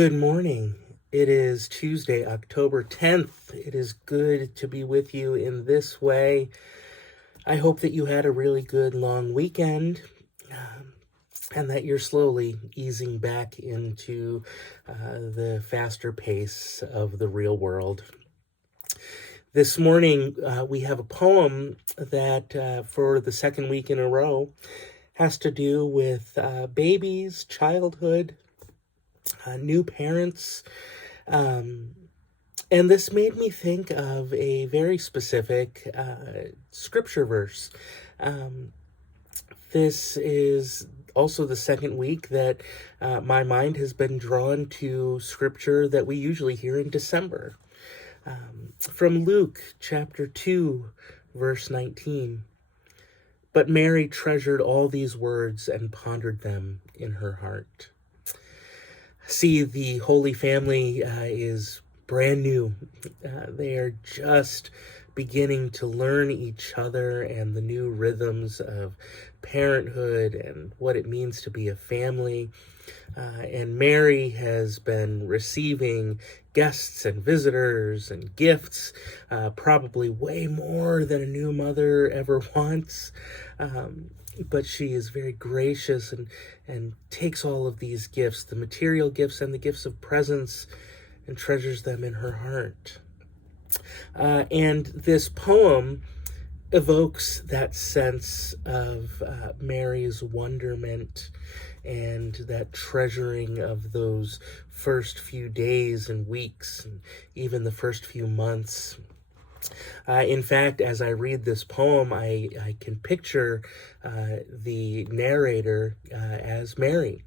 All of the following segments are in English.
Good morning. It is Tuesday, October 10th. It is good to be with you in this way. I hope that you had a really good long weekend and that you're slowly easing back into the faster pace of the real world. This morning, we have a poem that for the second week in a row has to do with babies, childhood, new parents. And this made me think of a very specific scripture verse. This is also the second week that my mind has been drawn to scripture that we usually hear in December. From Luke chapter 2, verse 19. But Mary treasured all these words and pondered them in her heart. See, the Holy Family is brand new. They are just beginning to learn each other and the new rhythms of parenthood and what it means to be a family. And Mary has been receiving guests and visitors and gifts, probably way more than a new mother ever wants. But she is very gracious and takes all of these gifts, the material gifts and the gifts of presence, and treasures them in her heart. And this poem evokes that sense of Mary's wonderment and that treasuring of those first few days and weeks and even the first few months. In fact, as I read this poem, I can picture the narrator as Mary.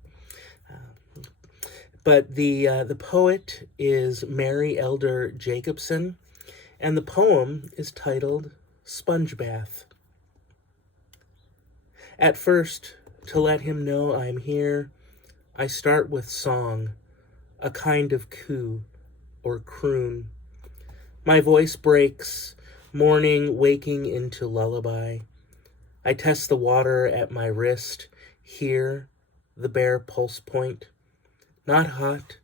But the poet is Mary Elder Jacobson, and the poem is titled Sponge Bath. At first, to let him know I'm here, I start with song, a kind of coo or croon. My voice breaks, morning waking into lullaby. I test the water at my wrist, hear the bare pulse point. Not hot,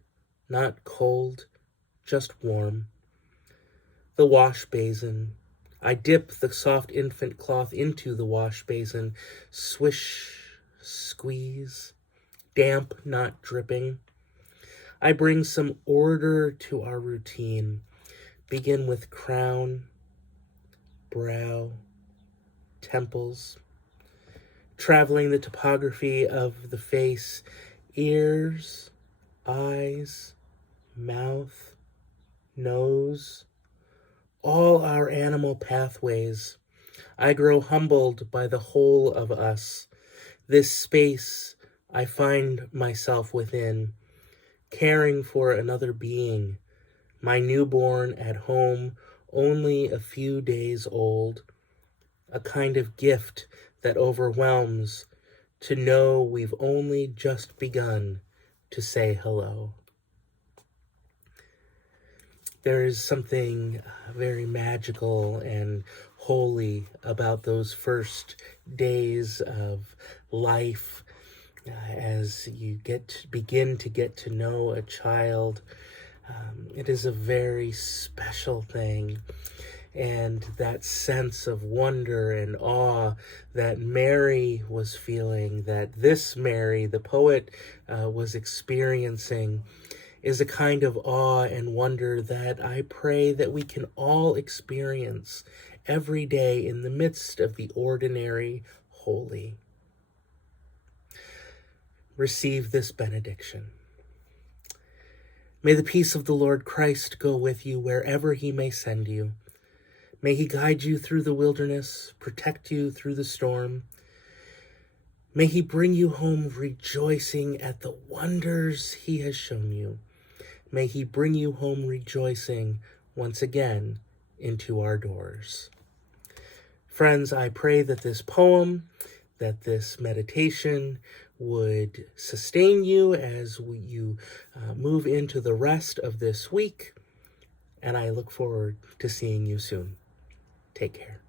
not cold, just warm. The wash basin. I dip the soft infant cloth into the wash basin. Swish, squeeze, damp, not dripping. I bring some order to our routine. Begin with crown, brow, temples. Traveling the topography of the face, ears, eyes, mouth, nose, all our animal pathways. I grow humbled by the whole of us. This space I find myself within, caring for another being, my newborn at home, only a few days old, a kind of gift that overwhelms to know we've only just begun to say hello. There is something very magical and holy about those first days of life as you begin to get to know a child. It is a very special thing. And that sense of wonder and awe that Mary was feeling, that this Mary, the poet, was experiencing, is a kind of awe and wonder that I pray that we can all experience every day in the midst of the ordinary holy. Receive this benediction. May the peace of the Lord Christ go with you wherever he may send you. May he guide you through the wilderness, protect you through the storm. May he bring you home rejoicing at the wonders he has shown you. May he bring you home rejoicing once again into our doors. Friends, I pray that this poem, that this meditation would sustain you as you move into the rest of this week, and I look forward to seeing you soon. Take care.